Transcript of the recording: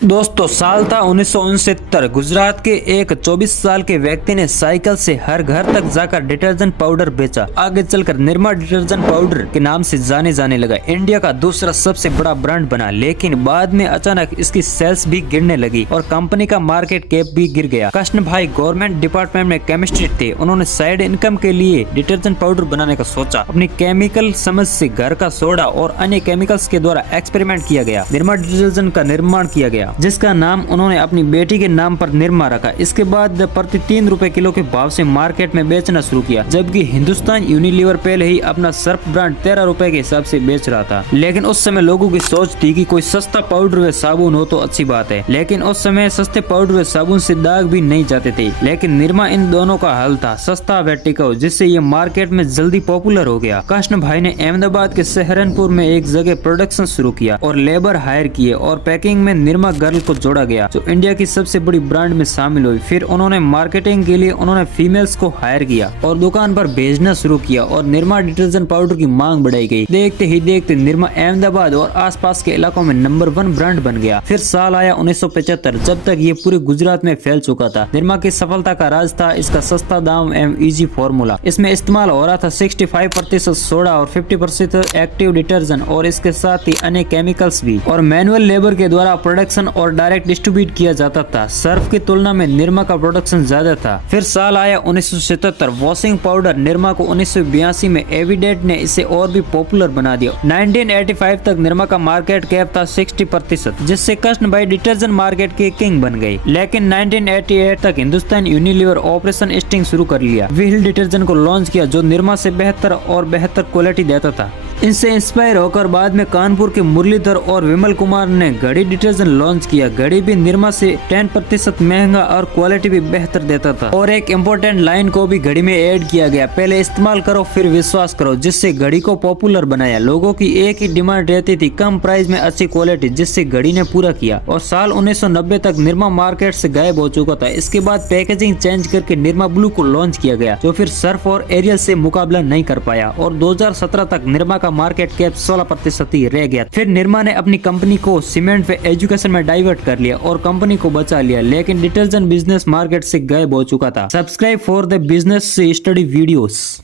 दोस्तों साल था 1969। गुजरात के एक 24 साल के व्यक्ति ने साइकिल से हर घर तक जाकर डिटर्जेंट पाउडर बेचा। आगे चलकर निरमा डिटर्जेंट पाउडर के नाम से जाने लगा। इंडिया का दूसरा सबसे बड़ा ब्रांड बना, लेकिन बाद में अचानक इसकी सेल्स भी गिरने लगी और कंपनी का मार्केट कैप भी गिर गया। कृष्ण भाई गवर्नमेंट डिपार्टमेंट में केमिस्ट्री थे। उन्होंने साइड इनकम के लिए डिटर्जेंट पाउडर बनाने का सोचा। अपनी केमिकल समझ से घर का सोडा और अन्य केमिकल्स के द्वारा एक्सपेरिमेंट किया गया। निरमा डिटर्जेंट का निर्माण किया गया, जिसका नाम उन्होंने अपनी बेटी के नाम पर निरमा रखा। इसके बाद प्रति 3 रुपए किलो के भाव से मार्केट में बेचना शुरू किया, जबकि हिंदुस्तान यूनिलीवर पहले ही अपना सर्फ ब्रांड 13 रुपए के हिसाब से बेच रहा था। लेकिन उस समय लोगों की सोच थी कि कोई सस्ता पाउडर व साबुन हो तो अच्छी बात है, लेकिन उस समय सस्ते पाउडर व साबुन से दाग भी नहीं जाते थे। लेकिन निरमा इन दोनों का हल था, सस्ता व टिकाऊ, जिससे ये मार्केट में जल्दी पॉपुलर हो गया। कृष्ण भाई ने अहमदाबाद के सहारनपुर में एक जगह प्रोडक्शन शुरू किया और लेबर हायर किए और पैकिंग में निरमा गर्ल को जोड़ा गया, जो इंडिया की सबसे बड़ी ब्रांड में शामिल हुई। फिर उन्होंने मार्केटिंग के लिए उन्होंने फीमेल्स को हायर किया और दुकान पर भेजना शुरू किया और निरमा डिटर्जेंट पाउडर की मांग बढ़ाई गई। देखते ही देखते निरमा अहमदाबाद और आसपास के इलाकों में नंबर 1 ब्रांड बन गया। फिर साल आया 1975, जब तक ये पूरे गुजरात में फैल चुका था। निरमा की सफलता का राज था इसका सस्ता दाम एवं इजी फॉर्मूला। इसमें इस्तेमाल हो रहा था 65% सोडा और 50% एक्टिव डिटर्जेंट और इसके साथ ही अन्य केमिकल्स भी, और मैनुअल लेबर के द्वारा प्रोडक्शन और डायरेक्ट डिस्ट्रीब्यूट किया जाता था। सर्फ की तुलना में निरमा का प्रोडक्शन ज्यादा था। फिर साल आया 1977, वॉशिंग पाउडर निरमा को 1982 में एविडेंट ने इसे और भी पॉपुलर बना दिया। 1985 तक निरमा का मार्केट कैप था 60%, जिससे कृष्ण भाई डिटर्जेंट मार्केट के किंग बन गए। लेकिन 1988 तक हिंदुस्तान यूनिलीवर ऑपरेशन स्टिंग शुरू कर लिया। व्हील डिटर्जेंट को लॉन्च किया, जो निरमा से बेहतर और बेहतर क्वालिटी देता था। इनसे इंस्पायर होकर बाद में कानपुर के मुरलीधर और विमल कुमार ने घड़ी डिटर्जेंट लॉन्च किया। घड़ी भी निरमा से 10% महंगा और क्वालिटी भी बेहतर देता था। और एक इम्पोर्टेंट लाइन को भी घड़ी में ऐड किया गया, पहले इस्तेमाल करो फिर विश्वास करो, जिससे घड़ी को पॉपुलर बनाया। लोगों की एक ही डिमांड रहती थी, कम प्राइस में अच्छी क्वालिटी, जिससे घड़ी ने पूरा किया। और साल 1990 तक निरमा मार्केट से गायब हो चुका था। इसके बाद पैकेजिंग चेंज करके निरमा ब्लू को लॉन्च किया गया, जो फिर सर्फ और एरियल से मुकाबला नहीं कर पाया। और 2017 तक निरमा मार्केट कैप 16% ही रह गया। फिर निरमा ने अपनी कंपनी को सीमेंट व एजुकेशन में डाइवर्ट कर लिया और कंपनी को बचा लिया, लेकिन डिटर्जेंट बिजनेस मार्केट से गायब हो चुका था। Subscribe for the business study videos.